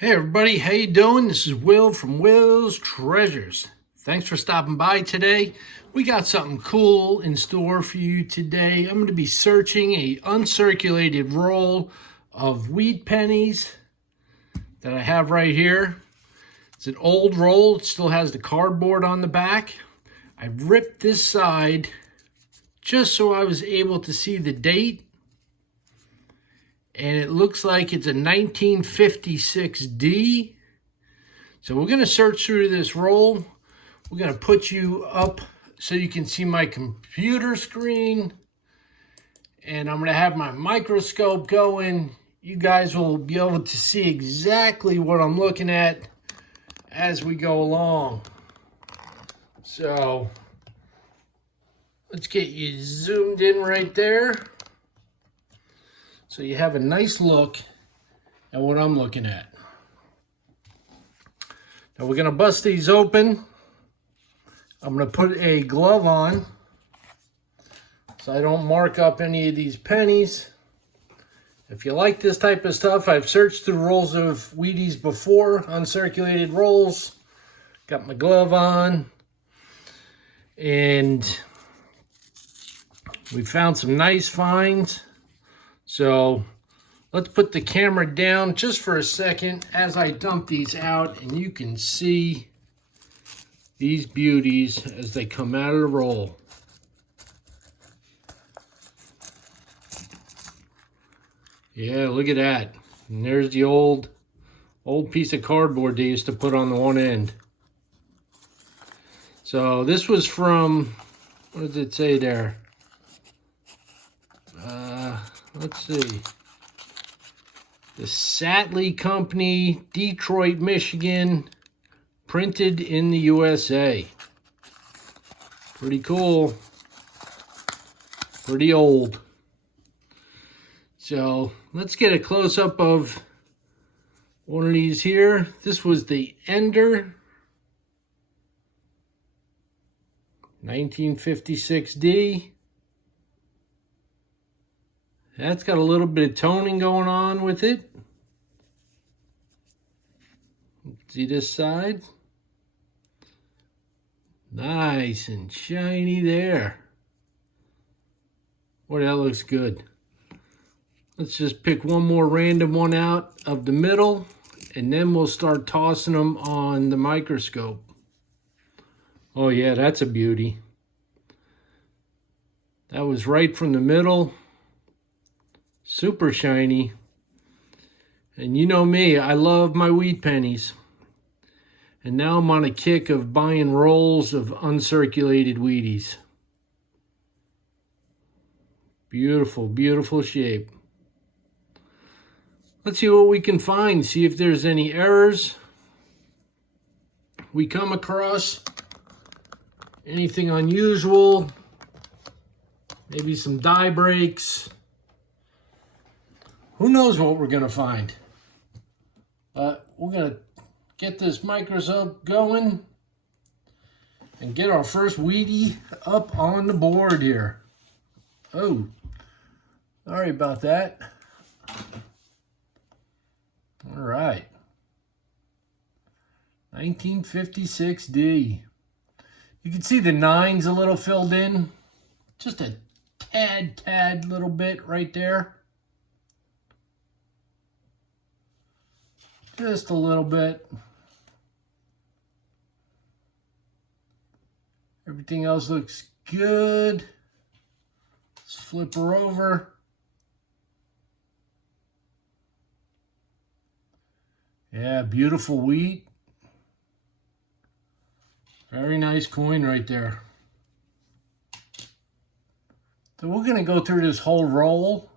Hey everybody, how you doing? This is Will from Will's Treasures. Thanks for stopping by today. We got something cool in store for you today. I'm going to be searching a uncirculated roll of wheat pennies that I have right here. It's an old roll. It still has the cardboard on the back. I ripped this side just so I was able to see the date. And it looks like it's a 1956D. So we're going to search through this roll. We're going to put you up so you can see my computer screen. And I'm going to have my microscope going. You guys will be able to see exactly what I'm looking at as we go along. So let's get you zoomed in right there, so you have a nice look at what I'm looking at. Now we're going to bust these open. I'm going to put a glove on so I don't mark up any of these pennies. If you like this type of stuff, I've searched through rolls of Wheaties before, uncirculated rolls. Got my glove on. And we found some nice finds. So let's put the camera down just for a second as I dump these out, and you can see these beauties as they come out of the roll. Yeah, look at that. And there's the old piece of cardboard they used to put on the one end. So this was from, what does it say there? Let's see. The Satley Company, Detroit, Michigan, printed in the USA. Pretty cool. Pretty old. So let's get a close-up of one of these here. This was the Ender 1956D. That's got a little bit of toning going on with it. See this side? Nice and shiny there. Boy, that looks good. Let's just pick one more random one out of the middle, and then we'll start tossing them on the microscope. Oh yeah, that's a beauty. That was right from the middle. Super shiny. And you know me, I love my wheat pennies. And now I'm on a kick of buying rolls of uncirculated Wheaties. Beautiful, beautiful shape. Let's see what we can find. See if there's any errors we come across. Anything unusual. Maybe some die breaks. Who knows what we're going to find? We're going to get this microscope going and get our first Wheatie up on the board here. Oh, sorry about that. All right. 1956D. You can see the nines a little filled in. Just a tad little bit right there. Just a little bit. Everything else looks good. Let's flip her over. Yeah, beautiful wheat. Very nice coin right there. So we're going to go through this whole roll.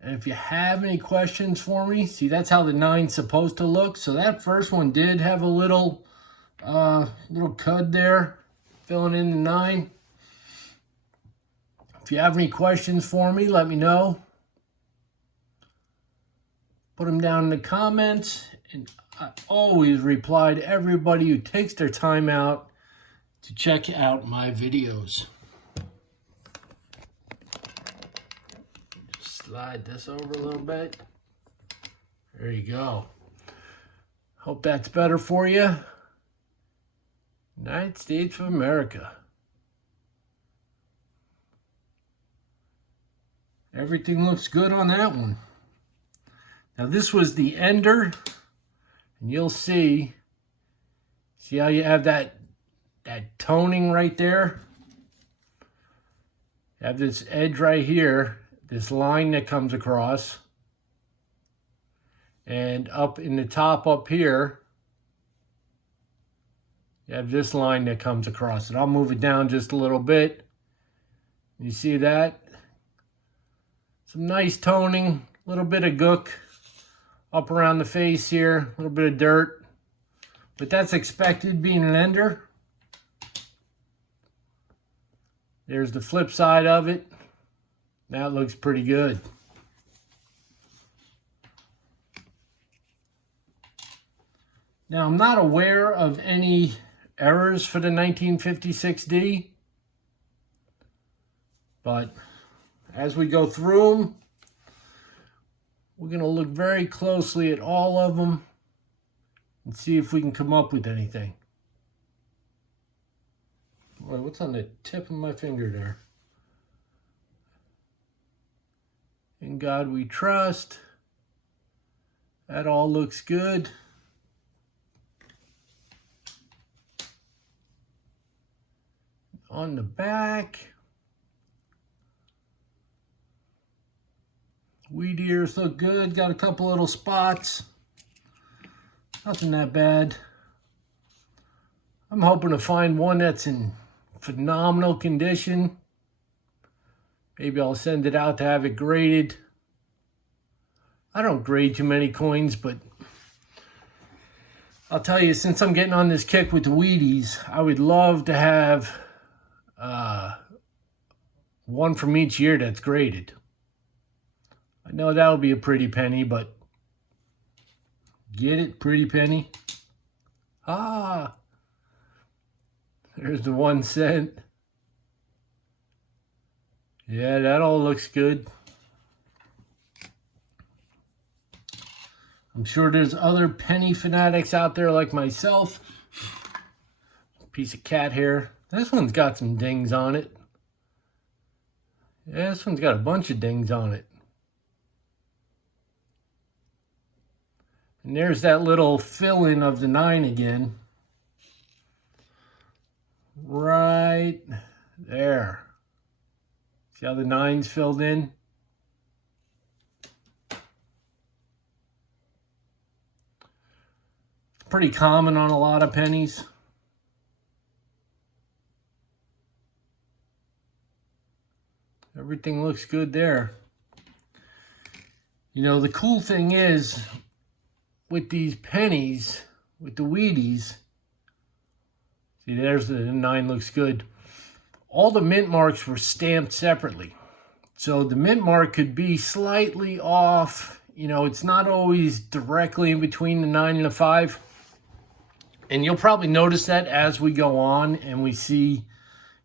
And if you have any questions for me, see, that's how the nine's supposed to look. So that first one did have a little cud there, filling in the 9. If you have any questions for me, let me know. Put them down in the comments. And I always reply to everybody who takes their time out to check out my videos. Slide this over a little bit. There you go. Hope that's better for you. United States of America. Everything looks good on that one. Now this was the ender, and you'll see how you have that toning right there? You have this edge right here, this line that comes across, and up in the top up here, you have this line that comes across it. I'll move it down just a little bit. You see that? Some nice toning, a little bit of gook up around the face here, a little bit of dirt. But that's expected being an ender. There's the flip side of it. That looks pretty good. Now, I'm not aware of any errors for the 1956D, but as we go through them, we're going to look very closely at all of them and see if we can come up with anything. Boy, what's on the tip of my finger there? In God we trust. That all looks good. On the back, wheat ears look good. Got a couple little spots. Nothing that bad. I'm hoping to find one that's in phenomenal condition. Maybe I'll send it out to have it graded. I don't grade too many coins, but I'll tell you, since I'm getting on this kick with the Wheaties, I would love to have one from each year that's graded. I know that would be a pretty penny, but get it, pretty penny? Ah, there's the 1 cent. Yeah, that all looks good. I'm sure there's other penny fanatics out there like myself. Piece of cat hair. This one's got some dings on it. Yeah, this one's got a bunch of dings on it. And there's that little fill-in of the 9 again. Right there. See how the 9's filled in? It's pretty common on a lot of pennies. Everything looks good there. You know, the cool thing is, with these pennies, with the Wheaties, see, there's the 9 looks good. All the mint marks were stamped separately. So the mint mark could be slightly off. You know, it's not always directly in between the 9 and the 5. And you'll probably notice that as we go on and we see,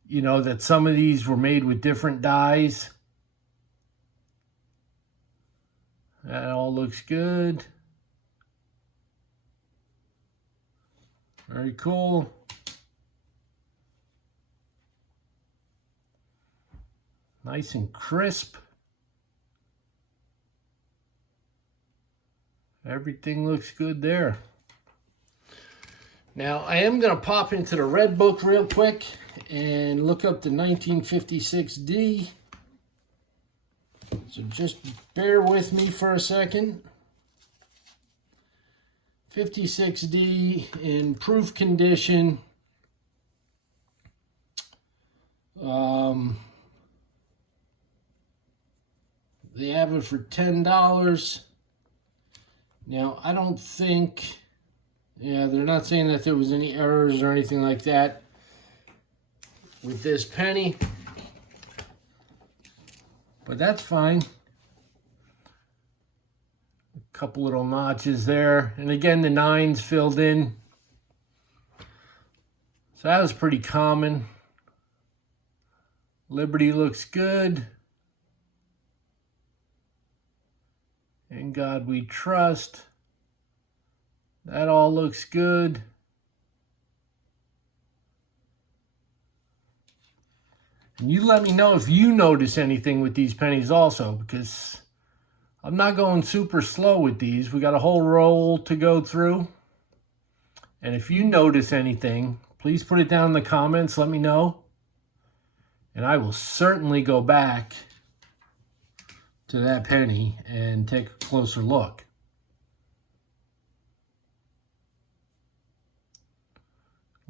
you know, that some of these were made with different dies. That all looks good. Very cool. Nice and crisp. Everything looks good there. Now, I am going to pop into the Red Book real quick and look up the 1956D. So just bear with me for a second. 56D in proof condition. They have it for $10. Now, I don't think, yeah, they're not saying that there was any errors or anything like that with this penny, but that's fine. A couple little notches there, and again, the 9's filled in. So that was pretty common. Liberty looks good. In God we trust. That all looks good. And you let me know if you notice anything with these pennies also, because I'm not going super slow with these. We got a whole roll to go through. And if you notice anything, please put it down in the comments. Let me know. And I will certainly go back to that penny and take a closer look.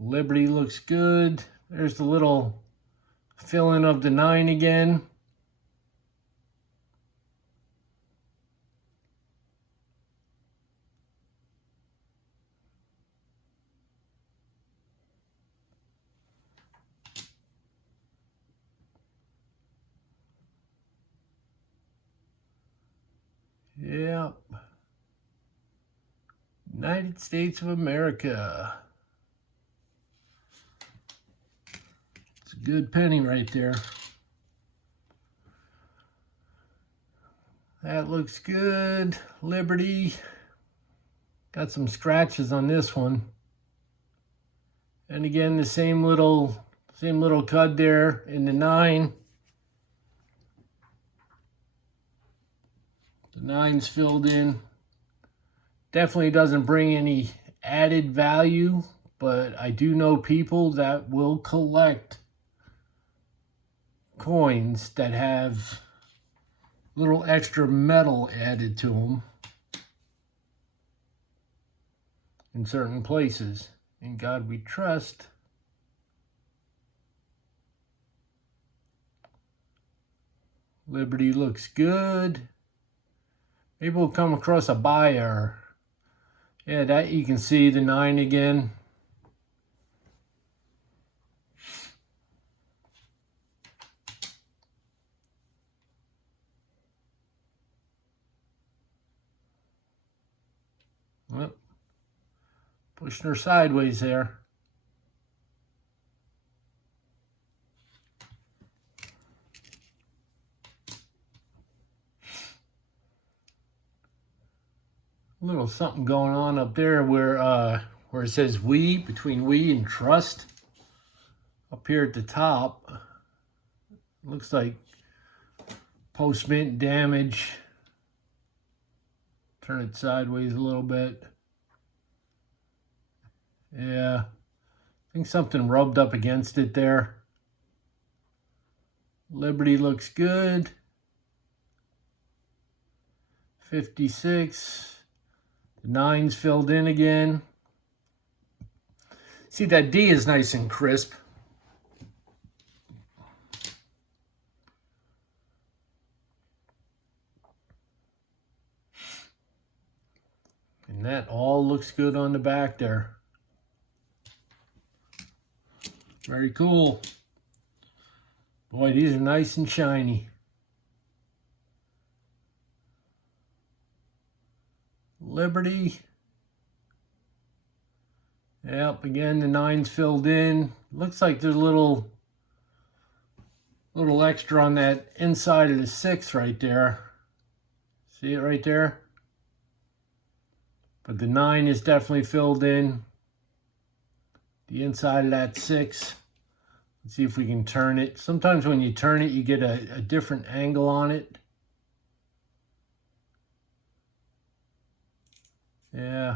Liberty looks good. There's the little fill-in of the 9 again. Yep. United States of America. It's a good penny right there. That looks good. Liberty. Got some scratches on this one. And again, the same little cud there in the 9. The 9's filled in. Definitely doesn't bring any added value, but I do know people that will collect coins that have little extra metal added to them in certain places. In God we trust. Liberty looks good. Maybe we'll come across a buyer. Yeah, that you can see the 9 again. Well, pushing her sideways there. A little something going on up there where it says we, between we and trust. Up here at the top, looks like post-mint damage. Turn it sideways a little bit. Yeah, I think something rubbed up against it there. Liberty looks good. 56. The 9's filled in again. See, that D is nice and crisp. And that all looks good on the back there. Very cool. Boy, these are nice and shiny. Liberty. Yep, again the 9's filled in. Looks like there's a little extra on that inside of the 6 right there. See it right there? But the 9 is definitely filled in. The inside of that 6. Let's see if we can turn it. Sometimes when you turn it, you get a different angle on it. Yeah.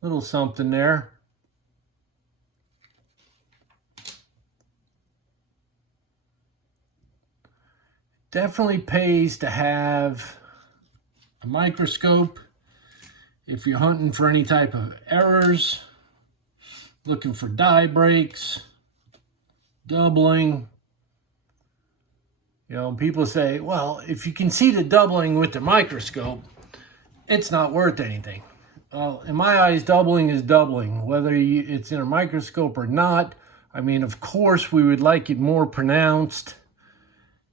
Little something there. Definitely pays to have a microscope if you're hunting for any type of errors, looking for die breaks, doubling. You know, people say, well, if you can see the doubling with the microscope, it's not worth anything. Well, in my eyes, doubling is doubling, whether it's in a microscope or not. I mean, of course, we would like it more pronounced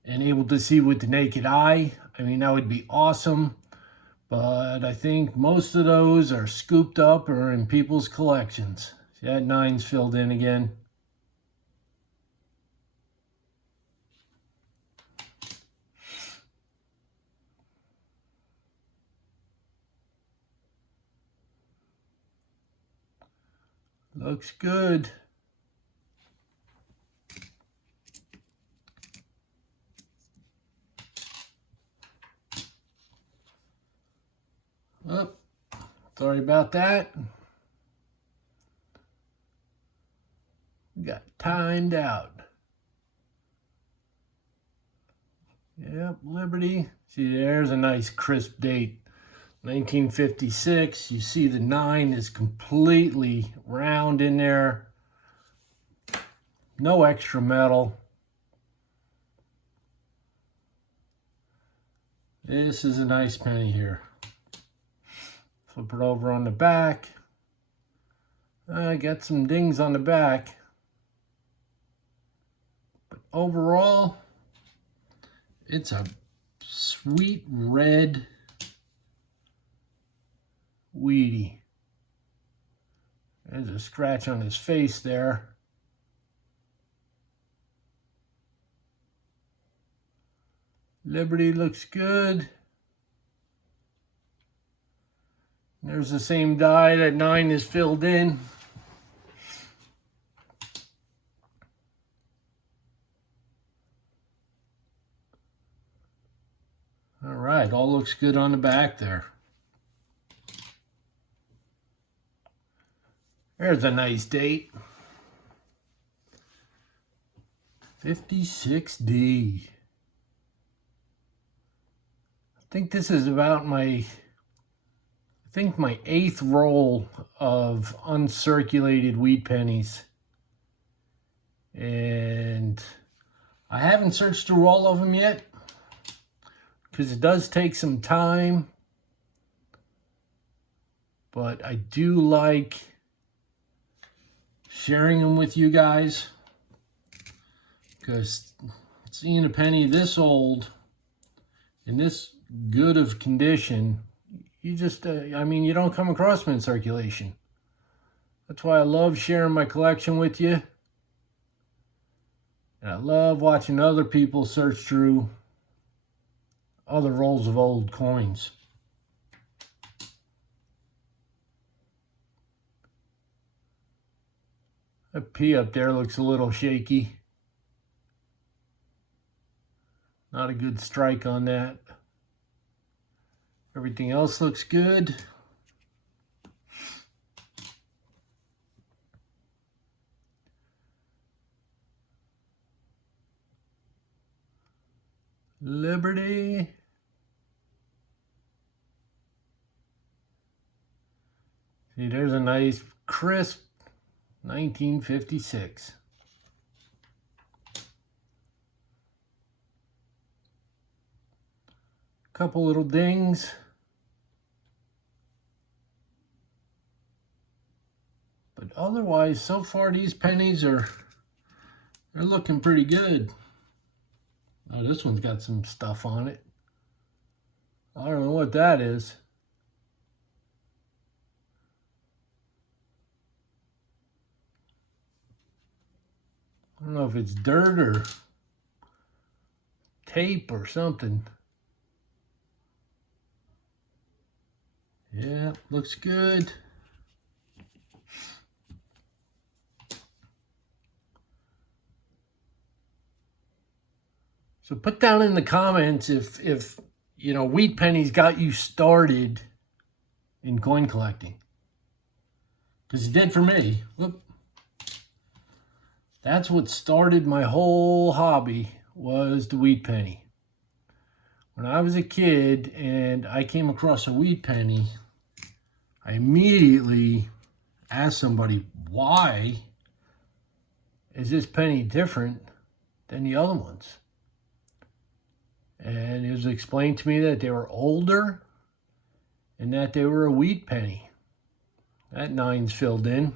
and able to see with the naked eye. I mean, that would be awesome. But I think most of those are scooped up or in people's collections. See, that 9's filled in again. Looks good. Oh, sorry about that. Got timed out. Yep, Liberty. See, there's a nice crisp date. 1956. You see the 9 is completely round in there. No extra metal. This is a nice penny here. Flip it over on the back. I got some dings on the back. But overall, it's a sweet red wheatie. There's a scratch on his face there. Liberty looks good. There's the same die that 9 is filled in. All right, all looks good on the back there. There's a nice date. 56D. I think this is about my 8th roll of uncirculated wheat pennies. And I haven't searched through all of them yet, because it does take some time. But I do like sharing them with you guys, because seeing a penny this old in this good of condition, you just, you don't come across them in circulation. That's why I love sharing my collection with you. And I love watching other people search through other rolls of old coins. That P up there looks a little shaky. Not a good strike on that. Everything else looks good. Liberty. See, there's a nice crisp 1956. Couple little dings. But otherwise, so far these pennies they're looking pretty good. Oh, this one's got some stuff on it. I don't know what that is. I don't know if it's dirt or tape or something. Yeah, looks good. So put down in the comments if you know, wheat pennies got you started in coin collecting. Because it did for me. Look. That's what started my whole hobby, was the wheat penny. When I was a kid and I came across a wheat penny, I immediately asked somebody, why is this penny different than the other ones? And it was explained to me that they were older and that they were a wheat penny. That 9's filled in.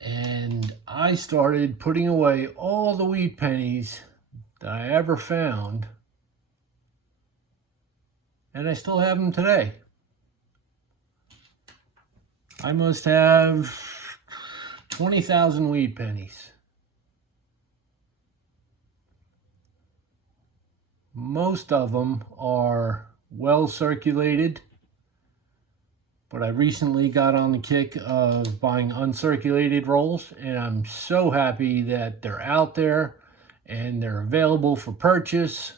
And I started putting away all the wheat pennies that I ever found. And I still have them today. I must have 20,000 wheat pennies. Most of them are well circulated, but I recently got on the kick of buying uncirculated rolls, and I'm so happy that they're out there and they're available for purchase.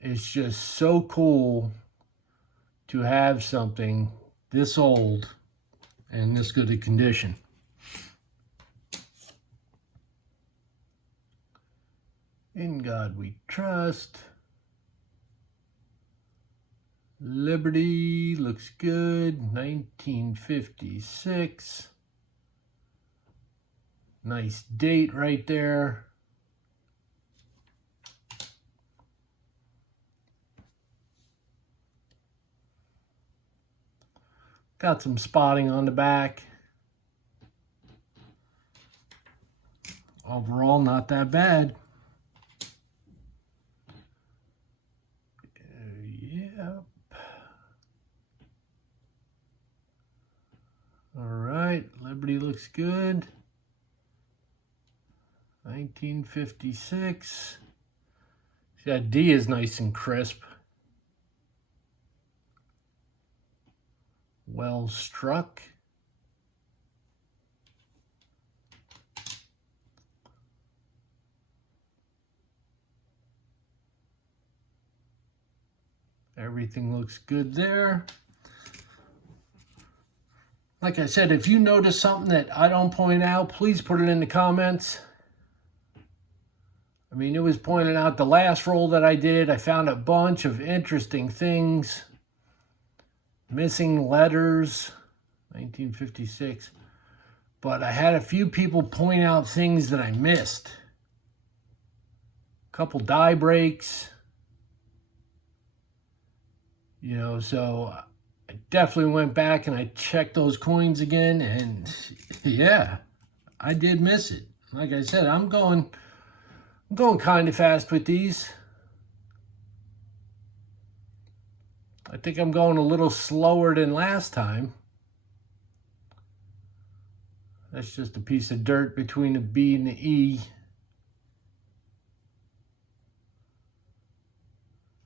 It's just so cool to have something this old and this good a condition. In God we trust. Liberty looks good. 1956. Nice date right there. Got some spotting on the back. Overall, not that bad. Yep. All right, Liberty looks good. 1956. That D is nice and crisp. Well struck. Everything looks good there. Like I said, if you notice something that I don't point out, please put it in the comments. I mean, it was pointed out the last roll that I did. I found a bunch of interesting things. Missing letters, 1956. But I had a few people point out things that I missed. A couple die breaks. You know, so I definitely went back and I checked those coins again, and yeah, I did miss it. Like I said, I'm going kind of fast with these. I think I'm going a little slower than last time. That's just a piece of dirt between the B and the E.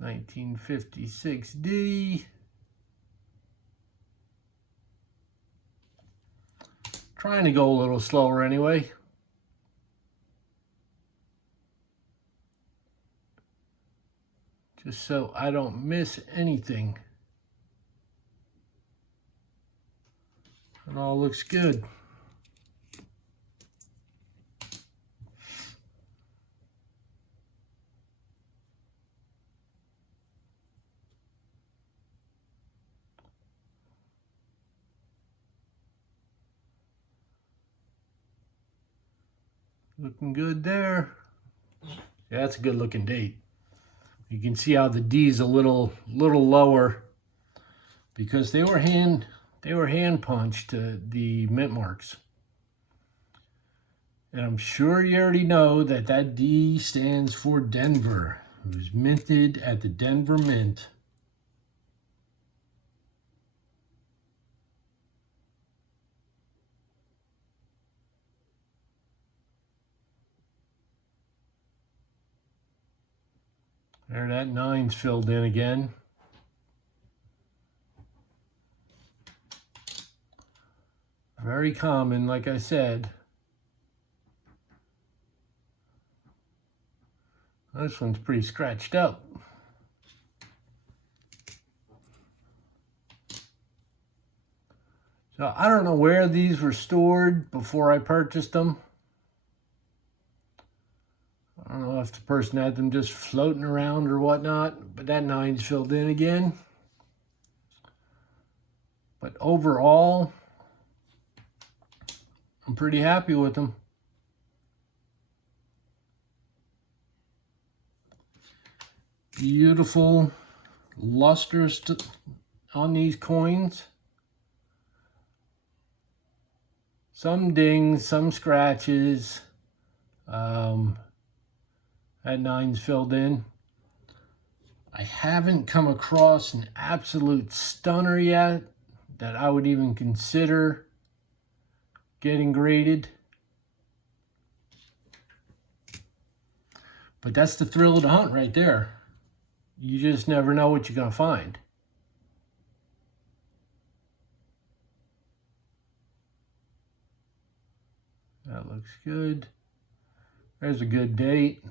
1956D. Trying to go a little slower anyway. Just so I don't miss anything. It all looks good. Looking good there. Yeah, that's a good looking date. You can see how the D is a little lower because they were hand punched to the mint marks. And I'm sure you already know that that D stands for Denver. It was minted at the Denver Mint. There, that 9's filled in again. Very common, like I said. This one's pretty scratched up. So I don't know where these were stored before I purchased them. I don't know if the person had them just floating around or whatnot, but that 9's filled in again. But overall, I'm pretty happy with them. Beautiful lusters on these coins. Some dings, some scratches. That 9's filled in. I haven't come across an absolute stunner yet that I would even consider getting graded. But that's the thrill of the hunt right there. You just never know what you're going to find. That looks good. There's a good date.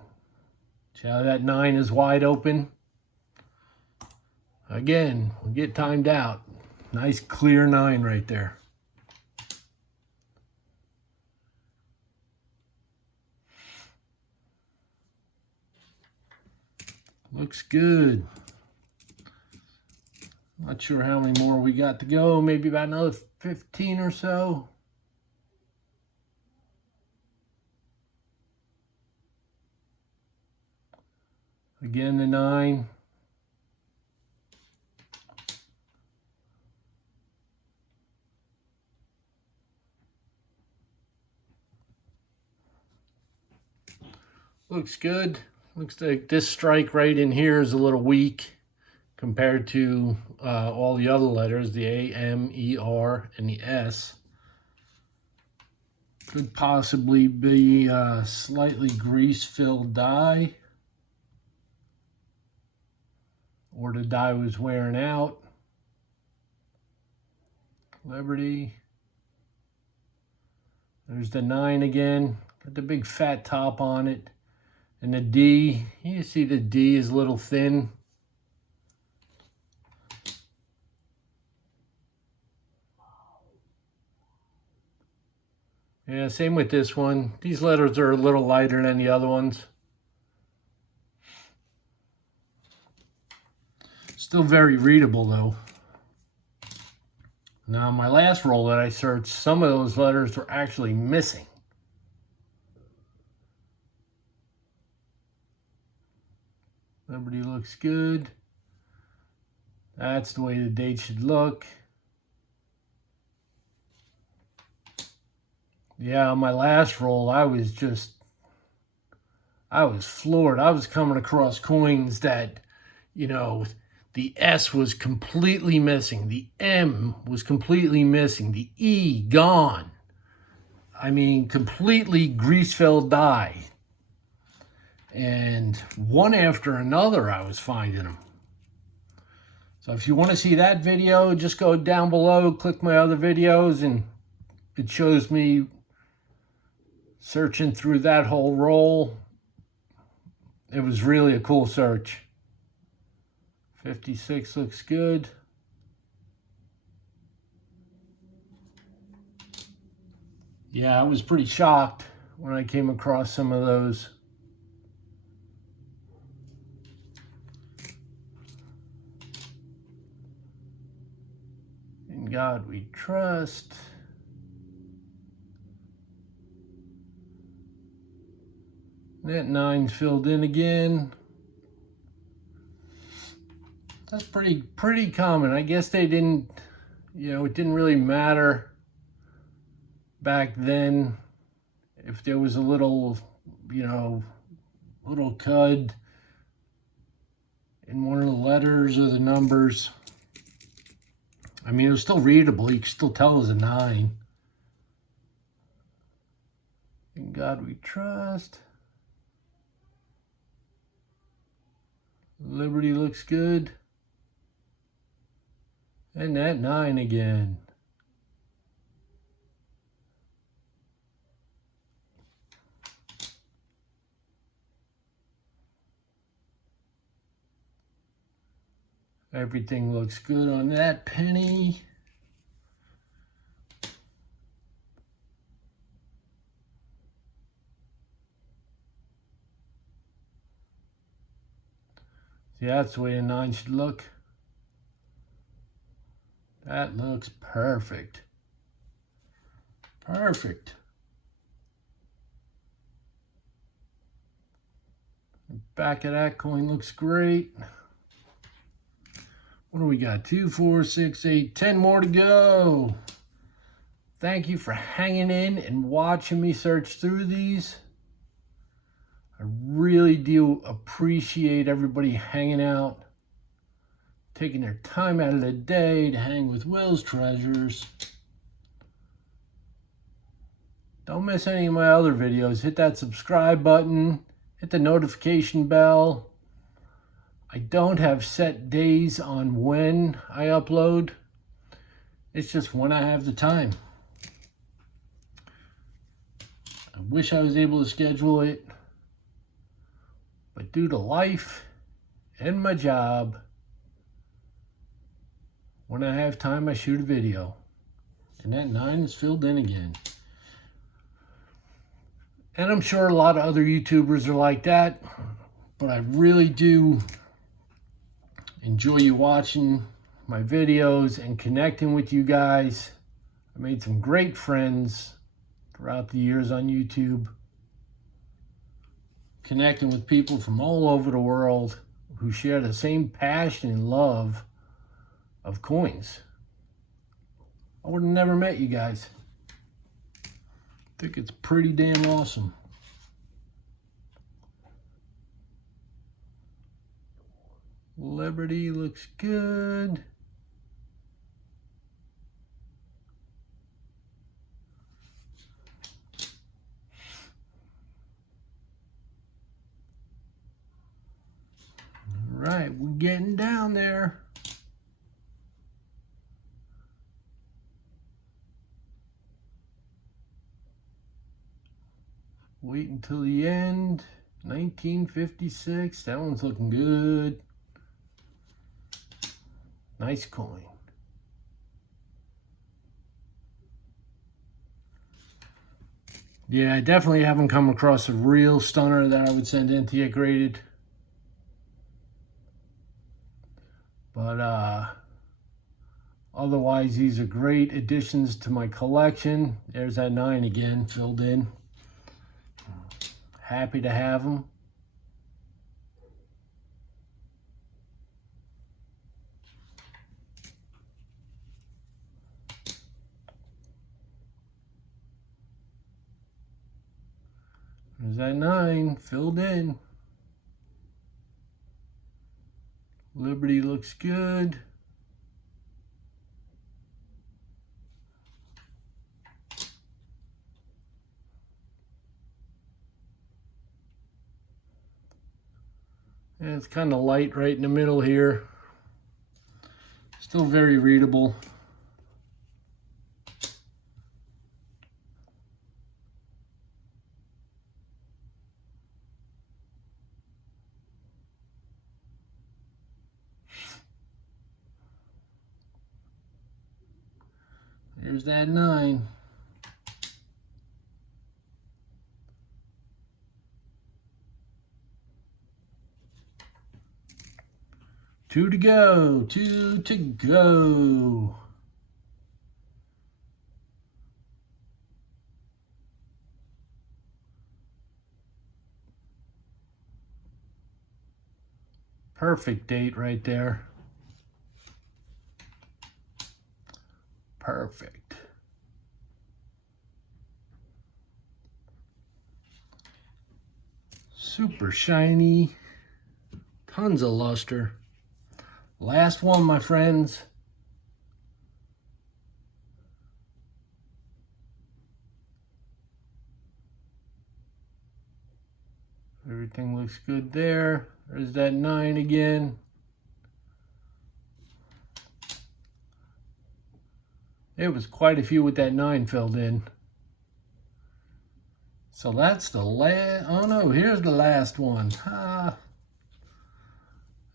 See how that 9 is wide open? Again, we'll get timed out. Nice clear 9 right there. Looks good. Not sure how many more we got to go. Maybe about another 15 or so. Again, the 9. Looks good. Looks like this strike right in here is a little weak compared to all the other letters, the A, M, E, R, and the S. Could possibly be a slightly grease-filled dye, or the dye was wearing out. Liberty. There's the 9 again. Got the big fat top on it. And the D, you see the D is a little thin. Yeah, same with this one. These letters are a little lighter than the other ones. Still very readable though. Now my last roll that I searched, some of those letters were actually missing. Liberty looks good. That's the way the date should look. Yeah, on my last roll, I was floored. I was coming across coins that, you know, the S was completely missing. The M was completely missing. The E, gone. I mean, completely grease-filled dye. And one after another, I was finding them. So if you want to see that video, just go down below, click my other videos, and it shows me searching through that whole roll. It was really a cool search. 56 looks good. Yeah, I was pretty shocked when I came across some of those. In God we trust. That 9's filled in again. That's pretty common. I guess they didn't, you know, it didn't really matter back then if there was a little, you know, little cud in one of the letters or the numbers. I mean, it was still readable. You could still tell it was a 9. In God we trust. Liberty looks good. And that 9 again. Everything looks good on that penny. See, that's the way a 9 should look. That looks perfect. Perfect. The back of that coin looks great. What do we got? 2, 4, 6, 8, 10 more to go. Thank you for hanging in and watching me search through these. I really do appreciate everybody hanging out, taking their time out of the day to hang with Will's Treasures. Don't miss any of my other videos. Hit that subscribe button, hit the notification bell. I don't have set days on when I upload. It's just when I have the time. I wish I was able to schedule it, but due to life and my job, when I have time, I shoot a video. And that 9 is filled in again. And I'm sure a lot of other YouTubers are like that, but I really do enjoy you watching my videos and connecting with you guys. I made some great friends throughout the years on YouTube, connecting with people from all over the world who share the same passion and love of coins. I would have never met you guys. I think it's pretty damn awesome. Liberty looks good. All right, we're getting down there. Wait until the end. 1956. That one's looking good. Nice coin. Yeah, I definitely haven't come across a real stunner that I would send in to get graded. But otherwise, these are great additions to my collection. There's that 9 again, filled in. Happy to have them. There's that 9 filled in. Liberty looks good. And it's kind of light right in the middle here. Still very readable. There's that 9. Two to go. 2 to go. Perfect date right there. Perfect. Super shiny. Tons of luster. Last one, my friends. Everything looks good there. There's that 9 again. There was quite a few with that 9 filled in. So that's the last. Oh no, here's the last one. Ah,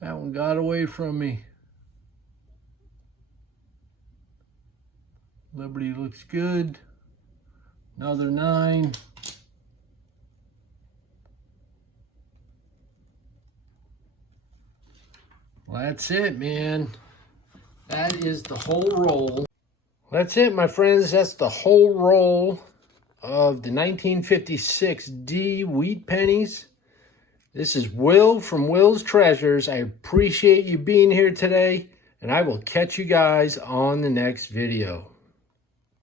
that one got away from me. Liberty looks good. Another 9. Well, that's it, man. That is the whole roll. That's it, my friends. That's the whole roll of the 1956 D wheat pennies. This is Will from Will's Treasures. I appreciate you being here today, and I will catch you guys on the next video.